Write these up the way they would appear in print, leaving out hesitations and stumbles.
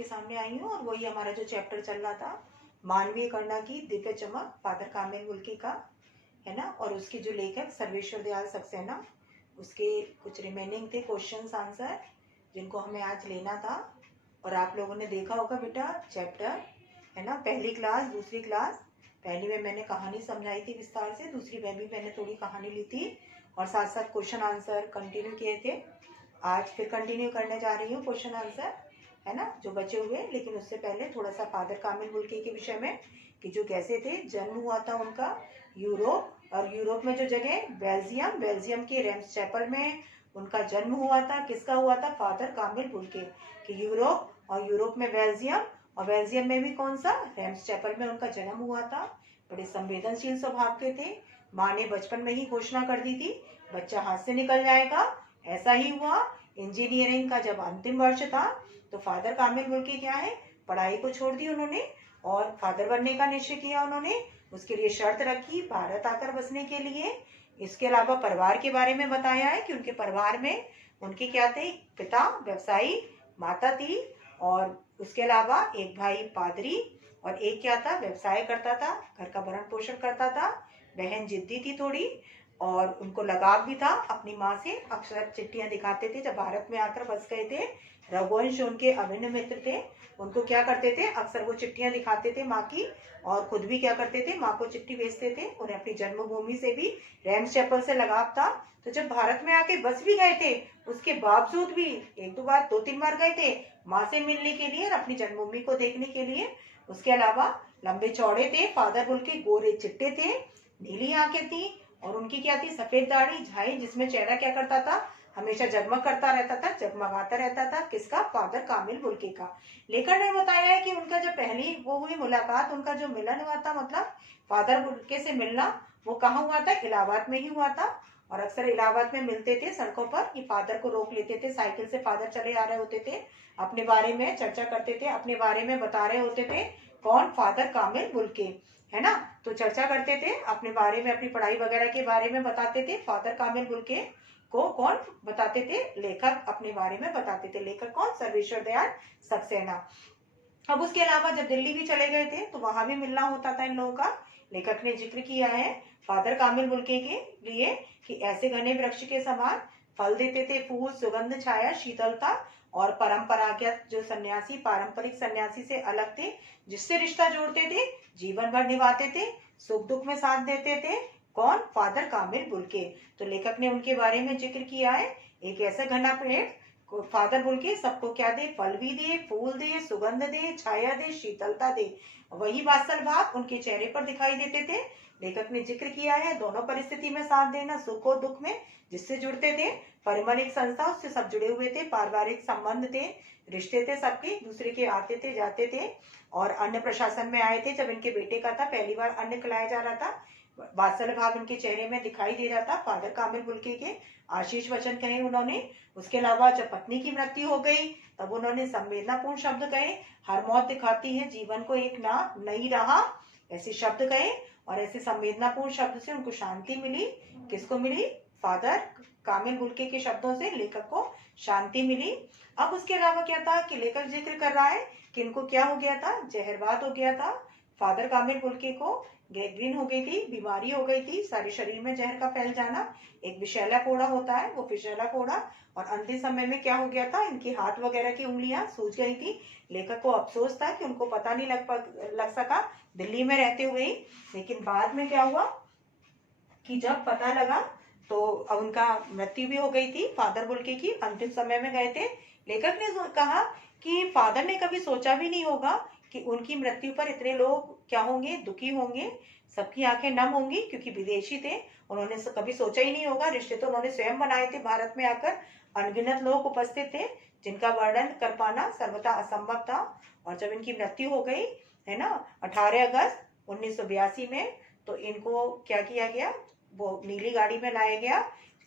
आपके सामने आई हूँ और वही हमारा जो चैप्टर चल रहा था मानवीय करुणा की दिव्य चमक फादर कामिल मुल्की का, है ना। और उसके जो लेखक सर्वेश्वर दयाल सक्सेना, उसके कुछ रिमेनिंग थे क्वेश्चंस आंसर जिनको हमें आज लेना था। और आप लोगों ने देखा होगा बेटा चैप्टर, है ना, पहली क्लास दूसरी क्लास। पहली में मैंने कहानी समझाई थी विस्तार से, दूसरी में भी मैंने थोड़ी कहानी ली थी और साथ साथ क्वेश्चन आंसर कंटिन्यू किए थे। आज फिर कंटिन्यू करने जा रही हूँ क्वेश्चन आंसर, है ना, जो बचे हुए। लेकिन उससे पहले थोड़ा सा फादर कामिल मुल्की के विषय में कि जो कैसे थे, जन्म हुआ था उनका यूरोप, और यूरोप में जो जगह बेल्जियम, बेल्जियम के रेम्स चैपल में उनका जन्म हुआ था। किसका हुआ था? फादर कामिल मुल्की कि यूरोप, और यूरोप में बेल्जियम, और बेल्जियम में भी कौन सा? रेम्स चैपल में उनका जन्म हुआ था। बड़े संवेदनशील स्वभाव के थे। माँ ने बचपन में ही घोषणा कर दी थी बच्चा हाथ से निकल जाएगा। ऐसा ही हुआ। इंजीनियरिंग का जब अंतिम वर्ष था तो फादर कामिल मुल्की क्या है, पढ़ाई को छोड़ दी उन्होंने और फादर बनने का निश्चय किया उन्होंने। उसके लिए शर्त रखी भारत आकर बसने के लिए। इसके अलावा परिवार के बारे में बताया है कि उनके परिवार में उनके क्या थे, पिता व्यवसायी, माता थी, और उसके अलावा एक भाई पादरी और एक क्या था, व्यवसाय करता था, घर का भरण पोषण करता था। बहन जिद्दी थी थोड़ी और उनको लगाव भी था अपनी माँ से। अक्सर चिट्ठियां दिखाते थे जब भारत में आकर बस गए थे। रघुवंश उनके अभिन्न मित्र थे। उनको क्या करते थे, अक्सर वो चिट्ठियां दिखाते थे माँ की, और खुद भी क्या करते थे, माँ को चिट्ठी भेजते थे। उन्हें अपनी जन्मभूमि से भी, रेम्स चैपल से लगाव था। तो जब भारत में आके बस भी गए थे उसके बावजूद भी एक दो बार, दो तीन बार गए थे माँ से मिलने के लिए और अपनी जन्मभूमि को देखने के लिए। उसके अलावा लंबे चौड़े थे फादर बुल के, गोरे चिट्टे थे, नीली आंखें थी, और उनकी क्या थी, सफेद दाढ़ी झाई, जिसमें चेहरा क्या करता था, हमेशा जगमग करता रहता था, जगमगाता रहता था। किसका? फादर कामिल मुल्की का। लेखक ने बताया है कि उनका जब पहली वो हुई मुलाकात, उनका जो मिलन हुआ था, मतलब फादर मुल्की से मिलना, वो कहाँ हुआ था? इलाहाबाद में ही हुआ था। और अक्सर इलाहाबाद में मिलते थे सड़कों पर, कि फादर को रोक लेते थे, साइकिल से फादर चले आ रहे होते थे, अपने बारे में चर्चा करते थे, अपने बारे में बता रहे होते थे। कौन? फादर कामिल मुल्की, है ना। तो चर्चा करते थे अपने बारे में, अपनी पढ़ाई वगैरह के बारे में बताते थे। फादर कामिल मुल्की को कौन बताते थे? लेखक अपने बारे में बताते थे। लेखक कौन? सर्वेश्वर दयाल सक्सेना। अब उसके अलावा जब दिल्ली भी चले गए थे तो वहां भी मिलना होता था इन लोगों का। लेखक ने जिक्र किया है फादर कामिल मुल्की के लिए कि ऐसे घने वृक्ष के समान फल देते थे, फूल, सुगंध, छाया, शीतलता, और परंपरागत जो सन्यासी, पारंपरिक सन्यासी से अलग थे, जिससे रिश्ता जोड़ते थे, जीवन भर निभाते थे, सुख दुख में साथ देते थे। कौन? फादर कामिल मुल्की। तो लेखक ने उनके बारे में जिक्र किया है, एक ऐसा घना पेड़, फादर बोल के सबको क्या दे, फल भी दे, फूल दे, सुगंध दे, छाया दे, शीतलता दे। वही वात्सल भाव उनके चेहरे पर दिखाई देते थे। लेखक ने जिक्र किया है दोनों परिस्थिति में साथ देना, सुख और दुख में, जिससे जुड़ते थे। परिमल एक संस्था, उससे सब जुड़े हुए थे, पारिवारिक संबंध थे, रिश्ते थे, सबके दूसरे के आते थे जाते थे। और अन्न प्रशासन में आए थे जब इनके बेटे का था पहली बार अन्न खिलाया जा रहा था। वात्सल भाव इनके चेहरे में दिखाई दे रहा था। फादर कामिल मुल्की के आशीष वचन कहे उन्होंने। उसके अलावा जब पत्नी की मृत्यु हो गई तब उन्होंने संवेदनापूर्ण शब्द कहे, हर मौत दिखाती है जीवन को एक नई राह, ऐसे शब्द कहे। और ऐसे संवेदनापूर्ण शब्द से उनको शांति मिली। किसको मिली? फादर कामिल मुल्की के शब्दों से लेखक को शांति मिली। अब उसके अलावा क्या था कि लेखक जिक्र कर रहा है कि इनको क्या हो गया था, जहरवाद हो गया था। फादर कामिल मुल्की को गैंग्रीन हो गई थी, बीमारी हो गई थी, सारे शरीर में जहर का फैल जाना। एक विषैला फोड़ा होता है, वो विषैला फोड़ा। और अंतिम समय में क्या हो गया था, इनके हाथ वगैरह की उंगलियां सूज गई थी। लेखक को अफसोस था कि उनको पता नहीं लग सका दिल्ली में रहते हुए ही। लेकिन बाद में क्या हुआ कि जब पता लगा तो उनका मृत्यु भी हो गई थी फादर मुल्की की, अंतिम समय में गए थे। लेखक ने कहा कि फादर ने कभी सोचा भी नहीं होगा कि उनकी मृत्यु पर इतने लोग क्या होंगे, दुखी होंगे, सबकी आंखें नम होंगी, क्योंकि विदेशी थे। उन्होंने कभी सोचा ही नहीं होगा। रिश्ते तो उन्होंने स्वयं बनाए थे भारत में आकर। अनगिनत लोग उपस्थित थे जिनका वर्णन कर पाना सर्वथा असंभव था। और जब इनकी मृत्यु हो गई, है ना, 18 अगस्त 1982 में, तो इनको क्या किया गया, वो नीली गाड़ी में लाया गया,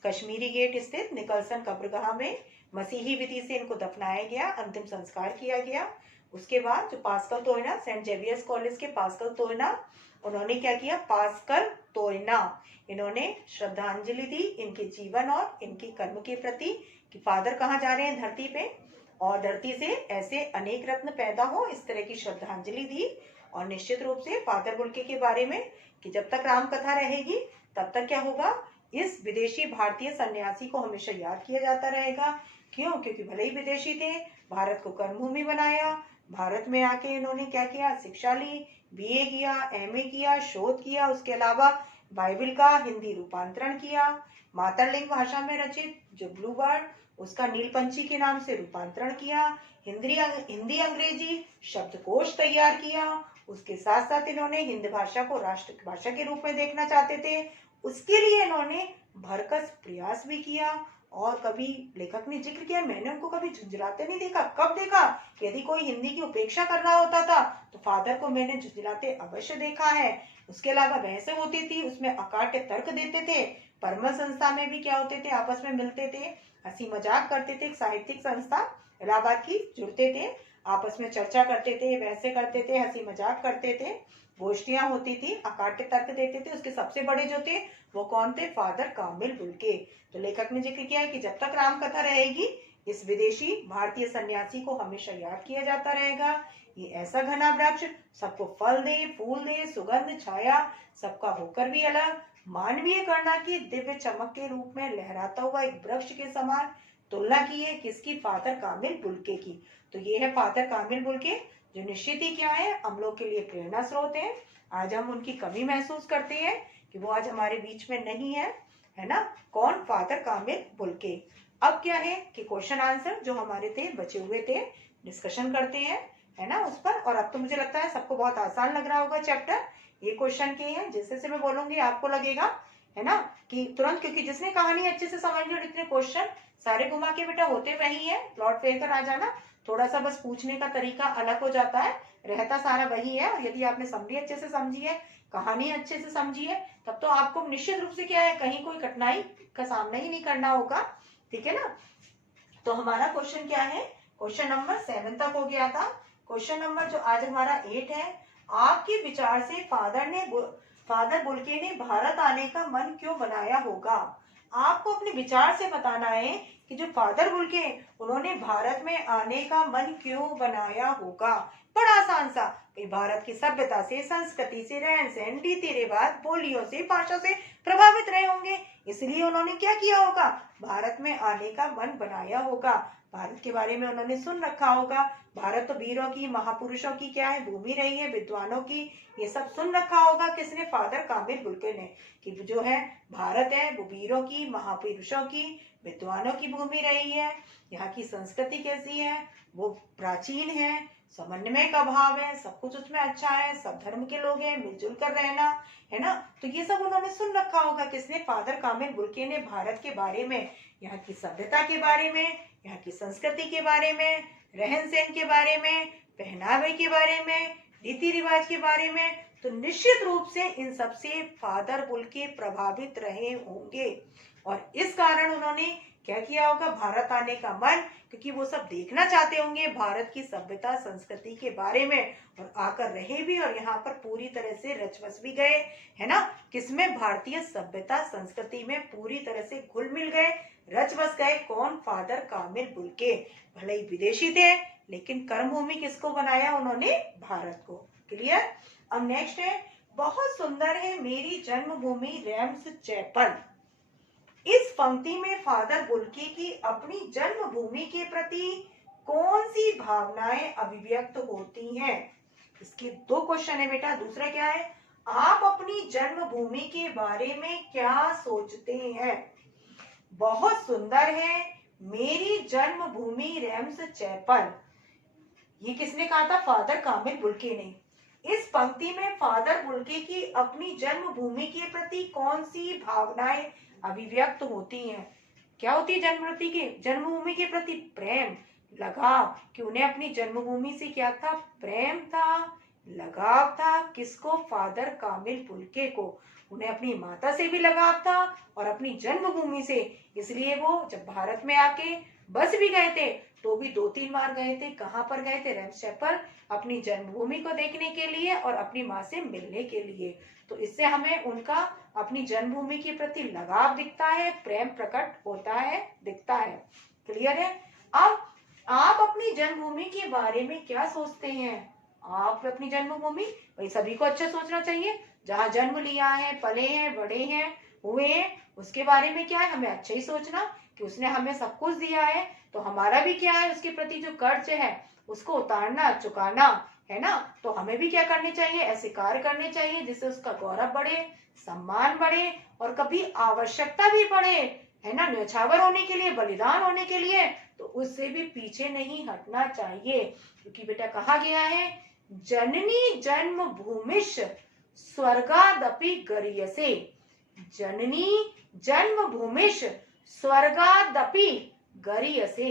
कश्मीरी गेट स्थित निकलसन कब्रगाह में मसीही विधि से इनको दफनाया गया, अंतिम संस्कार किया गया। उसके बाद जो पास्कल तोयना, सेंट जेवियर्स कॉलेज के पास्कल तोयना, उन्होंने क्या किया, पास्कल तोयना, इन्होंने श्रद्धांजलि दी इनके जीवन और इनके कर्म के प्रति, कि फादर कहाँ जा रहे हैं, धरती पे, और धरती से ऐसे अनेक रत्न पैदा हो, इस तरह की श्रद्धांजलि दी। और निश्चित रूप से फादर बुल्के के बारे में कि जब तक राम कथा रहेगी तब तक क्या होगा, इस विदेशी भारतीय सन्यासी को हमेशा याद किया जाता रहेगा। क्यों? क्योंकि भले ही विदेशी थे, भारत को कर्मभूमि बनाया, भारत में आके इन्होंने क्या किया, शिक्षा ली, बीए किया, एमए किया, शोध किया, उसके अलावा बाइबल का हिंदी रूपांतरण किया, मातरलिंग भाषा में रचित जो ब्लू बर्ड उसका नीलपंछी के नाम से रूपांतरण किया, हिंदी अंग्रेजी शब्दकोश तैयार किया। उसके साथ साथ इन्होंने हिंदी भाषा को राष्ट्र भाषा के रूप में देखना चाहते थे, उसके लिए इन्होंने भरकस प्रयास भी किया। और कभी लेखक ने जिक्र किया, मैंने उनको कभी झुंझलाते नहीं देखा। कब देखा? यदि कोई हिंदी की उपेक्षा कर रहा होता था तो फादर को मैंने झुंझलाते अवश्य देखा है। उसके अलावा बहसें होती थी, उसमें अकाट्य तर्क देते थे। परमल संस्था में भी क्या होते थे, आपस में मिलते थे, हंसी मजाक करते थे। एक साहित्यिक संस्था इलाहाबाद की, जुड़ते थे, आपस में चर्चा करते थे, बहसें करते थे, हंसी मजाक करते थे, गोष्ठियां होती थी, अकाट्य तर्क देते थे। उसके सबसे बड़े जो थे वो कौन थे? फादर कामिल बुल्के। तो लेखक ने जिक्र किया है कि जब तक राम कथा रहेगी इस विदेशी भारतीय सन्यासी को हमेशा याद किया जाता रहेगा। ये ऐसा घना वृक्ष सबको फल दे, फूल दे, सुगंध, छाया सबका होकर भी अलग, मानवीय गणना की दिव्य चमक के रूप में लहराता हुआ एक वृक्ष के समान तुलना की है किसकी? फादर कामिल बुल्के की। तो ये है फादर कामिल बुल्के, जो निश्चित ही क्या है, हम लोग के लिए प्रेरणा स्रोत है। आज हम उनकी कमी महसूस करते हैं कि वो आज हमारे बीच में नहीं है ना। कौन? फादर कामिल बुल्के। अब क्या है कि क्वेश्चन आंसर जो हमारे थे बचे हुए थे, डिस्कशन करते हैं, है ना, उस पर। और अब तो मुझे लगता है सबको बहुत आसान लग रहा होगा चैप्टर। ये क्वेश्चन के हैं, जैसे से मैं बोलूंगी आपको लगेगा, है ना, कि तुरंत, क्योंकि जिसने कहानी अच्छे से समझ ली और इतने क्वेश्चन सारे घुमा के बेटा होते वही है, प्लॉट फेर कर आ जाना। थोड़ा सा बस पूछने का तरीका अलग हो जाता है, रहता सारा वही है। और यदि आपने समरी अच्छे से समझी है, कहानी अच्छे से समझी है, तब तो आपको निश्चित रूप से क्या है, कहीं कोई कठिनाई का सामना ही नहीं करना होगा। ठीक है ना। तो हमारा क्वेश्चन क्या है, क्वेश्चन नंबर 7 तक हो गया था। क्वेश्चन नंबर जो आज हमारा 8 है, आपके विचार से फादर बुल्के ने भारत आने का मन क्यों बनाया होगा। आपको अपने विचार से बताना है कि जो फादर बुल्के उन्होंने भारत में आने का मन क्यों बनाया होगा। बड़ा आसान सा, भारत की सभ्यता से, संस्कृति से, रहन सहन, रीति रिवाज, बोलियों से, भाषा से प्रभावित रहे होंगे, इसलिए उन्होंने क्या किया होगा, भारत में आने का मन बनाया होगा। भारत के बारे में उन्होंने सुन रखा होगा, भारत तो वीरों की, महापुरुषों की क्या है, भूमि रही है, विद्वानों की, ये सब सुन रखा होगा। किसने? फादर कामिल बुल्के ने, कि जो है भारत है वो वीरों की, महापुरुषों की, विद्वानों की भूमि रही है। यहाँ की संस्कृति कैसी है, वो प्राचीन है, समन्वय का भाव है, सब कुछ उसमें अच्छा है, सब धर्म के लोग हैं, मिलजुल कर रहना, है ना। तो ये सब उन्होंने सुन रखा होगा। किसने? फादर कामिल बुल्के ने भारत के बारे में, यहाँ की सभ्यता के बारे में, यहाँ की संस्कृति के बारे में, रहन सहन के बारे में, पहनावे के बारे में, रीति रिवाज के बारे में। तो निश्चित रूप से इन सबसे फादर बुल्के प्रभावित रहे होंगे और इस कारण उन्होंने क्या किया होगा, भारत आने का मन, क्योंकि वो सब देखना चाहते होंगे भारत की सभ्यता संस्कृति के बारे में, और आकर रहे भी और यहाँ पर पूरी तरह से रच बस भी गए, है ना। किसमें? भारतीय सभ्यता संस्कृति में पूरी तरह से घुल मिल गए, रच बस गए। कौन? फादर कामिल बुल्के। भले ही विदेशी थे लेकिन कर्मभूमि किसको बनाया उन्होंने? भारत को। क्लियर। अब नेक्स्ट है, बहुत सुंदर है मेरी जन्मभूमि रैम्स चैपल। इस पंक्ति में फादर बुल्के की अपनी जन्मभूमि के प्रति कौन सी भावनाएं अभिव्यक्त होती हैं। इसके 2 क्वेश्चन है बेटा। दूसरा क्या है, आप अपनी जन्मभूमि के बारे में क्या सोचते हैं। बहुत सुंदर है मेरी जन्मभूमि रैम्स चैपल, ये किसने कहा था? फादर कामिल बुल्के ने। इस पंक्ति में फादर बुल्के की अपनी जन्मभूमि के प्रति कौन सी भावनाएं अभिव्यक्त होती हैं। क्या होती है जन्मभूमि के प्रति? प्रेम, लगाव, कि उन्हें अपनी जन्मभूमि से क्या था? प्रेम था, लगाव था। किसको? फादर कामिल बुल्के को। उन्हें अपनी माता से भी लगाव था और अपनी जन्मभूमि से, इसलिए वो जब भारत में आके बस भी गए थे तो भी 2-3 बार गए थे। कहाँ पर गए थे? रैम्स चैपल, अपनी जन्मभूमि को देखने के लिए और अपनी माँ से मिलने के लिए। तो इससे हमें उनका अपनी जन्मभूमि के प्रति लगाव दिखता है, प्रेम प्रकट होता है, दिखता है। क्लियर है। अब आप अपनी जन्मभूमि के बारे में क्या सोचते हैं? आप अपनी जन्मभूमि, भाई सभी को अच्छा सोचना चाहिए। जहाँ जन्म लिया है, पले हैं, बड़े हैं, हुए हैं, उसके बारे में क्या है, हमें अच्छा ही सोचना कि उसने हमें सब कुछ दिया है, तो हमारा भी क्या है, उसके प्रति जो कर्ज है उसको उतारना, चुकाना है ना। तो हमें भी क्या करने चाहिए, ऐसे कार्य करने चाहिए जिससे उसका गौरव बढ़े, सम्मान बढ़े, और कभी आवश्यकता भी पड़े, है ना, न्यौछावर होने के लिए, बलिदान होने के लिए, तो उससे भी पीछे नहीं हटना चाहिए। क्योंकि बेटा कहा गया है, जननी जन्म भूमिश स्वर्गादपि गरीयसे। जननी जन्म भूमिश स्वर्गादपि गरीयसे,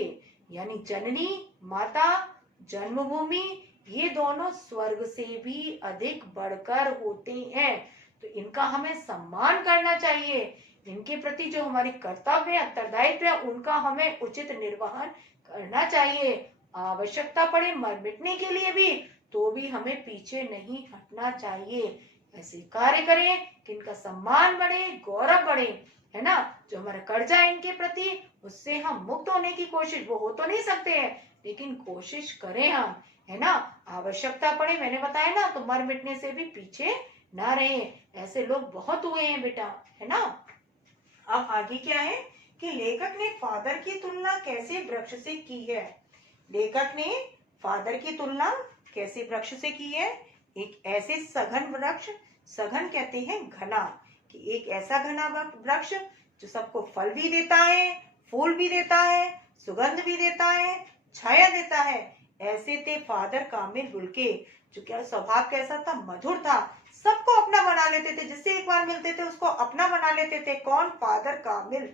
यानी जननी माता, जन्मभूमि, ये दोनों स्वर्ग से भी अधिक बढ़कर होते हैं। तो इनका हमें सम्मान करना चाहिए। इनके प्रति जो हमारे कर्तव्य है, उत्तरदायित्व है, उनका हमें उचित निर्वहन करना चाहिए। आवश्यकता पड़े मर मिटने के लिए भी, तो भी हमें पीछे नहीं हटना चाहिए। ऐसे कार्य करें कि इनका सम्मान बढ़े, गौरव बढ़े, है ना। जो हमारा कर्जा है इनके प्रति, उससे हम मुक्त होने की कोशिश, वो हो तो नहीं सकते हैं, लेकिन कोशिश करें हम, है ना। आवश्यकता पड़े, मैंने बताया ना, तो मर मिटने से भी पीछे ना रहे। ऐसे लोग बहुत हुए हैं बेटा, है ना। अब आगे क्या है कि लेखक ने फादर की तुलना कैसे वृक्ष से की है। लेखक ने फादर की तुलना कैसे वृक्ष से की है। एक ऐसे सघन वृक्ष, सघन कहते हैं घना, कि एक ऐसा घना वृक्ष जो सबको फल भी देता है, फूल भी देता है, सुगंध भी देता है, छाया देता है। ऐसे थे फादर कामिल बुल्के, जो क्या स्वभाव कैसा था, मधुर था, सबको अपना बना लेते थे, जिससे एक बार मिलते थे उसको अपना बना लेते थे। कौन? फादर कामिल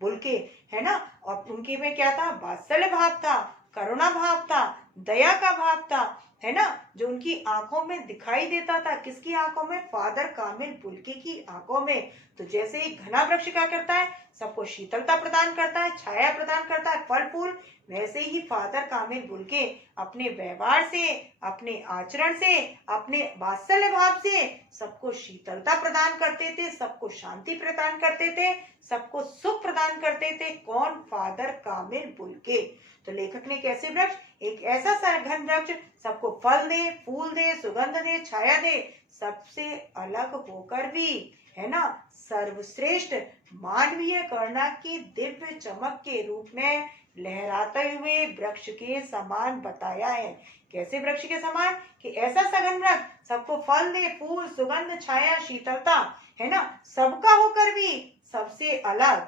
बुल्के, है ना। और उनके में क्या था, वात्सल्य भाव था, करुणा भाव था, दया का भाव था, है ना, जो उनकी आंखों में दिखाई देता था। किसकी आंखों में? फादर कामिल बुल्के की आंखों में। तो जैसे एक घना वृक्ष क्या करता है, सबको शीतलता प्रदान करता है, छाया प्रदान करता है, फल फूल, वैसे ही फादर कामिल बुल्के अपने व्यवहार से, अपने आचरण से, अपने वात्सल्य भाव से सबको शीतलता प्रदान करते थे, सबको शांति प्रदान करते थे, सबको सुख प्रदान करते थे। कौन? फादर कामिल बुल्के। तो लेखक ने कैसे वृक्ष, एक ऐसा सघन वृक्ष, सबको फल दे, फूल दे, सुगंध दे, छाया दे, सबसे अलग होकर भी, है ना, सर्वश्रेष्ठ मानवीय करुणा की दिव्य चमक के रूप में लहराते हुए वृक्ष के समान बताया है। कैसे वृक्ष के समान? कि ऐसा सघन वृक्ष सबको फल दे, फूल, सुगंध, छाया, शीतलता, है ना, सबका होकर भी सबसे अलग।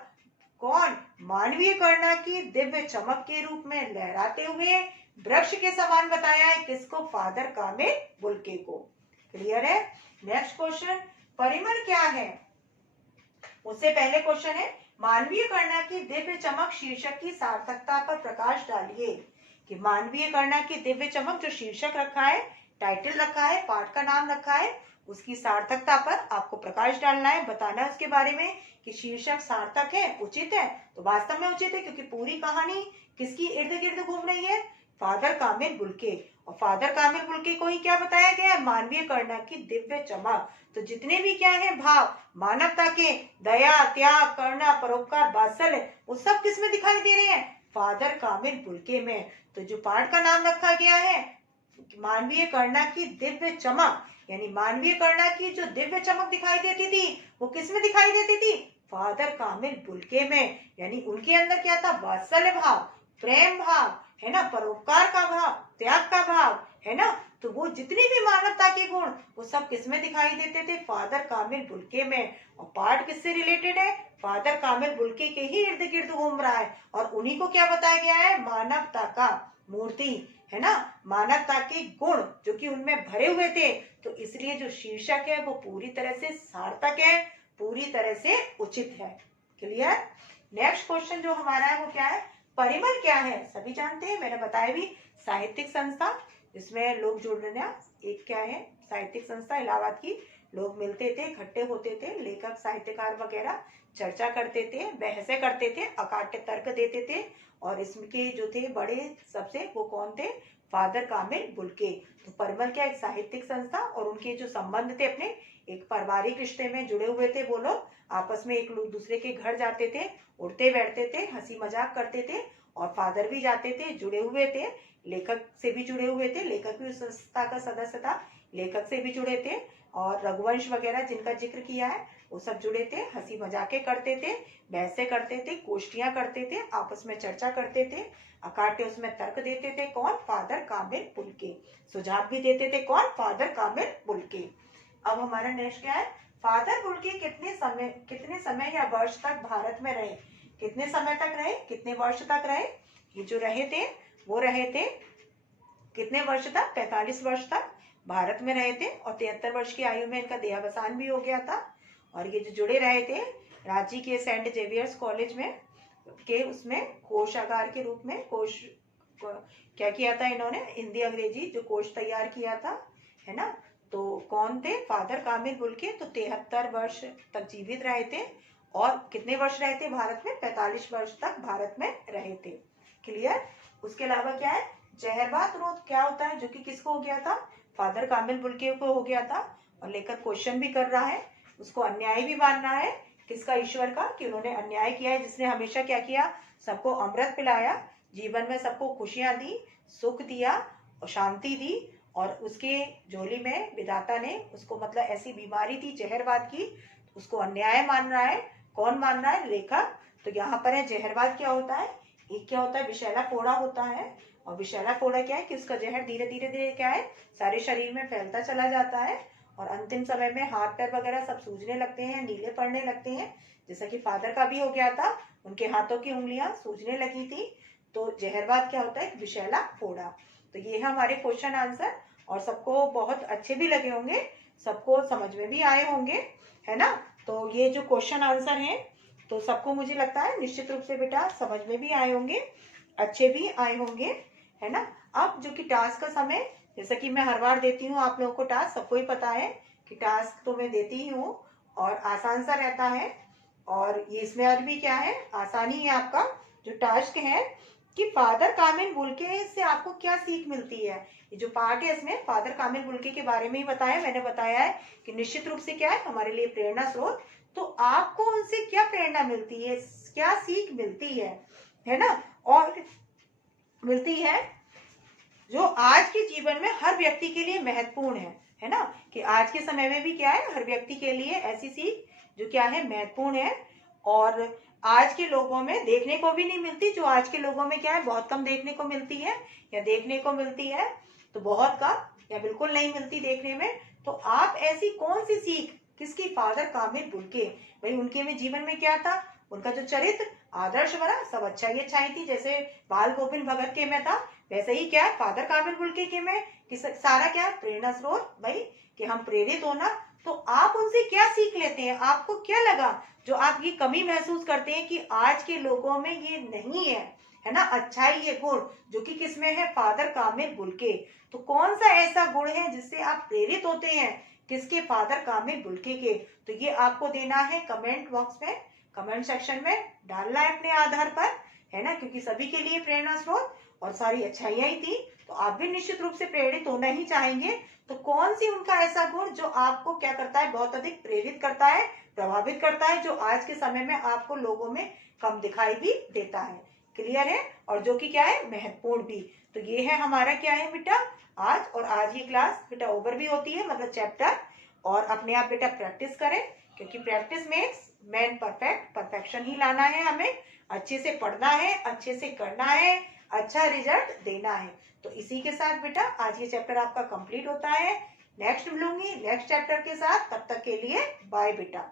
कौन? मानवीय करुणा की दिव्य चमक के रूप में लहराते हुए वृक्ष के समान बताया है। किसको? फादर कामिल बुल्के को। क्लियर है। नेक्स्ट क्वेश्चन, परिमल क्या है? उससे पहले क्वेश्चन है, मानवीय करुणा की दिव्य चमक शीर्षक की सार्थकता पर प्रकाश डालिए। कि मानवीय करुणा की दिव्य चमक, जो शीर्षक रखा है, टाइटल रखा है, पाठ का नाम रखा है, उसकी सार्थकता पर आपको प्रकाश डालना है, बताना है उसके बारे में कि शीर्षक सार्थक है, उचित है। तो वास्तव में उचित है, क्योंकि पूरी कहानी किसकी इर्द गिर्द घूम रही है? फादर कामिल बुल्के। और फादर कामिल बुल्के को ही क्या बताया गया है? मानवीय करुणा की दिव्य चमक। तो जितने भी क्या है भाव मानवता के, दया, त्याग, करुणा, परोपकार, वात्सल्य, वो सब किस में दिखाई दे रहे हैं? फादर कामिल बुल्के में। तो जो पाठ का नाम रखा गया है, मानवीय करुणा की दिव्य चमक, यानी मानवीय करुणा की जो दिव्य चमक दिखाई देती थी, वो किस में दिखाई देती थी? फादर कामिल बुल्के में। यानी उनके अंदर क्या था? वात्सल्य भाव, प्रेम भाव, है ना, परोपकार का भाव, त्याग का भाव, है ना। तो वो जितनी भी मानवता के गुण, वो सब किस में दिखाई देते थे? फादर कामिल बुल्के में। और पाठ किससे रिलेटेड है? फादर कामिल बुल्के के ही इर्द गिर्द घूम रहा है। और उन्हीं को क्या बताया गया है? मानवता का मूर्ति, है ना, मानवता के गुण जो कि उनमें भरे हुए थे। तो इसलिए जो शीर्षक है वो पूरी तरह से सार्थक है, पूरी तरह से उचित है। क्लियर। नेक्स्ट क्वेश्चन जो हमारा है वो क्या है? परिमल क्या है? सभी जानते हैं, मैंने बताया भी, साहित्यिक संस्था, जिसमें लोग जुड़ रहे हैं। एक क्या है? साहित्यिक संस्था, इलाहाबाद की। लोग मिलते थे, इकट्ठे होते थे, लेखक, साहित्यकार वगैरह चर्चा करते थे, बहसें करते थे, अकाट्य तर्क देते थे। और इसके जो थे बड़े सबसे, वो कौन थे? फादर कामिल बुल्के। तो परिमल क्या? एक साहित्यिक संस्था, और उनके जो संबंध थे अपने एक पारिवारिक रिश्ते में जुड़े हुए थे। वो लोग आपस में एक दूसरे के घर जाते थे, उठते बैठते थे, हंसी मजाक करते थे, और फादर भी जाते थे, जुड़े हुए थे, लेखक से भी जुड़े हुए थे, लेखक भी उस संस्था का सदस्य था, लेखक से भी जुड़े थे। और रघुवंश वगैरह जिनका जिक्र किया है वो सब जुड़े थे, हंसी मजाके करते थे, बहसें करते थे, गोष्ठियां करते थे, आपस में चर्चा करते थे, अकाट्य उसमें तर्क देते थे। कौन? फादर कामिल पुलके। सुझाव भी देते थे। कौन? फादर कामिल पुलके। अब हमारा नेक्स्ट क्या है? फादर पुलके कितने समय या वर्ष तक भारत में रहे? कितने समय तक रहे? कितने वर्ष तक रहे? ये जो रहे थे वो रहे थे कितने वर्ष तक? 45 वर्ष तक भारत में रहे थे और 73 वर्ष की आयु में इनका देहावसान भी हो गया था। और ये जो जुड़े रहे थे रांची के सेंट जेवियर्स कॉलेज में के उसमें कोषागार के रूप में क्या किया था इन्होंने? हिंदी अंग्रेजी जो कोष तैयार किया था, है ना। तो कौन थे? फादर कामिल बुल्के। तो 73 वर्ष तक जीवित रहे थे और कितने वर्ष रहे थे भारत में? 45 वर्ष तक भारत में रहे थे। क्लियर? उसके अलावा क्या है? जहरवाद रोग क्या होता है, जो कि किसको हो गया था? फादर कामिल बुल्के को हो गया था। और लेखक क्वेश्चन भी कर रहा है, उसको अन्याय भी मानना है। किसका? ईश्वर का, कि उन्होंने अन्याय किया है, जिसने हमेशा क्या किया? सबको अमृत पिलाया, जीवन में सबको खुशियां दी, सुख दिया और शांति दी। और उसके झोली में विधाता ने उसको मतलब ऐसी बीमारी थी जहरवाद की, उसको अन्याय मान रहा है। कौन मान रहा है? लेखक। तो यहाँ पर है जहरवाद क्या होता है? एक क्या होता है? विषैला फोड़ा होता है। और विषैला फोड़ा क्या है? कि उसका जहर धीरे धीरे धीरे क्या है? सारे शरीर में फैलता चला जाता है और अंतिम समय में हाथ पैर वगैरह सब सूजने लगते हैं, नीले पड़ने लगते हैं, जैसा कि फादर का भी हो गया था, उनके हाथों की उंगलियां सूजने लगी थी। तो जहरवाद क्या होता है? विषैला फोड़ा। तो ये है हमारे क्वेश्चन आंसर और सबको बहुत अच्छे भी लगे होंगे, सबको समझ में भी आए होंगे, है ना। तो ये जो क्वेश्चन आंसर हैं तो सबको मुझे लगता है निश्चित रूप से बेटा समझ में भी आए होंगे, अच्छे भी आए होंगे, है ना। अब जो कि टास्क का समय, जैसा कि मैं हर बार देती हूँ आप लोगों को टास्क, सबको ही पता है कि टास्क तो मैं देती ही हूँ और आसान सा रहता है। और ये इसमें आज भी क्या है? आसानी है आपका जो टास्क है कि फादर कामिल बुल्के से आपको क्या सीख मिलती है। ये जो पार्ट है इसमें फादर कामिल बुल्के के बारे में ही बताया, मैंने बताया है कि निश्चित रूप से क्या है हमारे लिए प्रेरणा स्रोत। तो आपको उनसे क्या प्रेरणा मिलती है, क्या सीख मिलती है ना। और मिलती है जो आज के जीवन में हर व्यक्ति के लिए महत्वपूर्ण है ना। कि आज के समय में भी क्या है? हर व्यक्ति के लिए ऐसी सीख जो क्या है? महत्वपूर्ण है। और आज के लोगों में देखने को भी नहीं मिलती, जो आज के लोगों में क्या है? बहुत कम देखने को मिलती है, या देखने को मिलती है तो बहुत कम या बिल्कुल नहीं मिलती देखने में। तो आप ऐसी कौन सी सीख? किसकी? फादर कामिल बुल्के। भाई उनके में जीवन में क्या था? उनका जो चरित्र आदर्श बना, सब अच्छाई अच्छाई थी, जैसे बाल गोविंद भगत के में था वैसे ही क्या है फादर कामिल बुल्के के में कि सारा क्या है? प्रेरणा स्रोत भाई, कि हम प्रेरित होना। तो आप उनसे क्या सीख लेते हैं? आपको क्या लगा जो आप ये कमी महसूस करते हैं कि आज के लोगों में ये नहीं है ना, अच्छाई ये गुण जो कि किसमें है? फादर कामिल बुल्के। तो कौन सा ऐसा गुण है जिससे आप प्रेरित होते हैं? किसके? फादर कामिल बुल्के के। तो ये आपको देना है कमेंट बॉक्स में, कमेंट सेक्शन में डालना है अपने आधार पर, है ना, क्योंकि सभी के लिए प्रेरणा स्रोत और सारी अच्छाइयां ही थी। तो आप भी निश्चित रूप से प्रेरित होना ही चाहेंगे। तो कौन सी उनका ऐसा गुण जो आपको क्या करता है? बहुत अधिक प्रेरित करता है, प्रभावित करता है, जो आज के समय में आपको लोगों में कम दिखाई भी देता है। क्लियर है? और जो कि क्या है? महत्वपूर्ण भी। तो ये है हमारा क्या है बेटा आज। और आज ये क्लास बेटा ओवर भी होती है, मतलब चैप्टर। और अपने आप बेटा प्रैक्टिस करें, क्योंकि practice makes man perfect. Perfection ही लाना है हमें, अच्छे से पढ़ना है, अच्छे से करना है, अच्छा रिजल्ट देना है। तो इसी के साथ बेटा आज ये चैप्टर आपका कंप्लीट होता है। नेक्स्ट मिलूंगी नेक्स्ट चैप्टर के साथ, तब तक के लिए बाय बेटा।